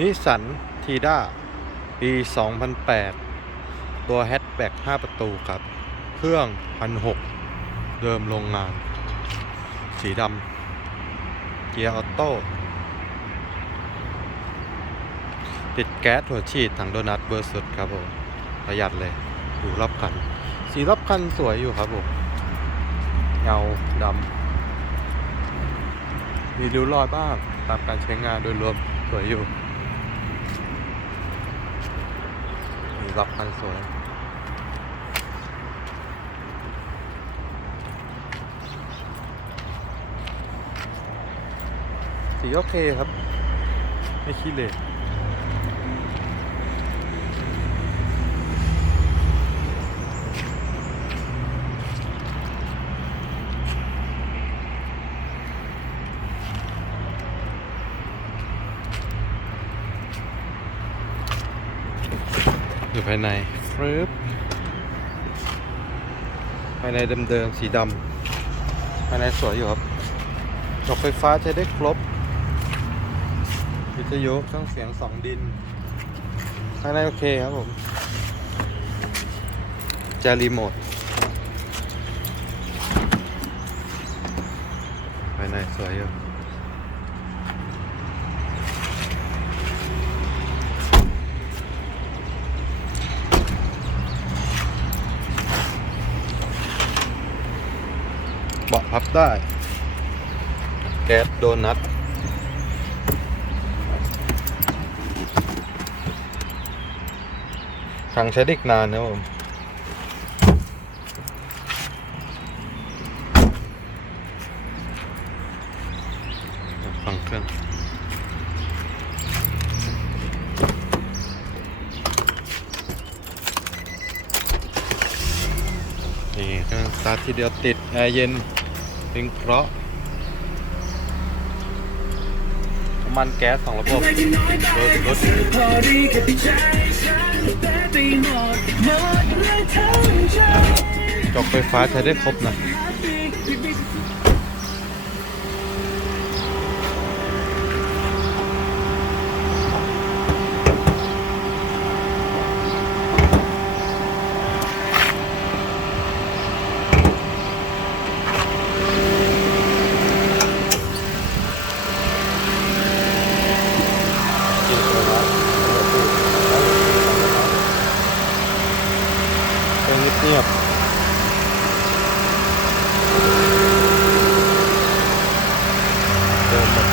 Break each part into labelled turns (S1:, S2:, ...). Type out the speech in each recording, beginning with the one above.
S1: นิสสันทีด้าปี 2008 ตัวแฮชแบ็ก5 ประตูครับ เครื่อง 1,600 เดิมโรงงาน สีดำ เกียร์ออโต้ ติดแก๊สหัวฉีดถังโดนัทเบอร์สุดครับผม ประหยัดเลย อยู่รอบคัน สีรอบคันสวยอยู่ครับผม เงาดำ มีริ้วรอยบ้าง ตามการใช้งานโดยรวมสวยอยู่ มีรอบคันสูง สีโอเคครับ ไม่ขี้เหร่ อยู่ภายในฟรึบภายในเดิมๆสีดำภายในสวยอยู่ครับจกไฟฟ้าใช้ได้ครบวิทยุเครื่องเสียงสองดิน ภายในโอเคครับผมจะรีโมทภายในสวยอยู่ เบาะพับได้ แก๊สโดนัทถังใช้ด้อีกนานนะผมฟังเครื่องนี่เครื่องสตาร์ททีเดียวติดแอร์เย็น เป็นเพราะน้ำมันแก๊สสองระบบรถรถ
S2: จอดีกับใจฉันแต่ไปหมดหมดเลยทั้งใจ
S1: จกไฟฟ้าใช้ได้ครบนะ เป็นเงียบเดินหมด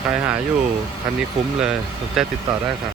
S1: ใครหาอยู่ คันนี้คุ้มเลยสนใจติดต่อได้ครับ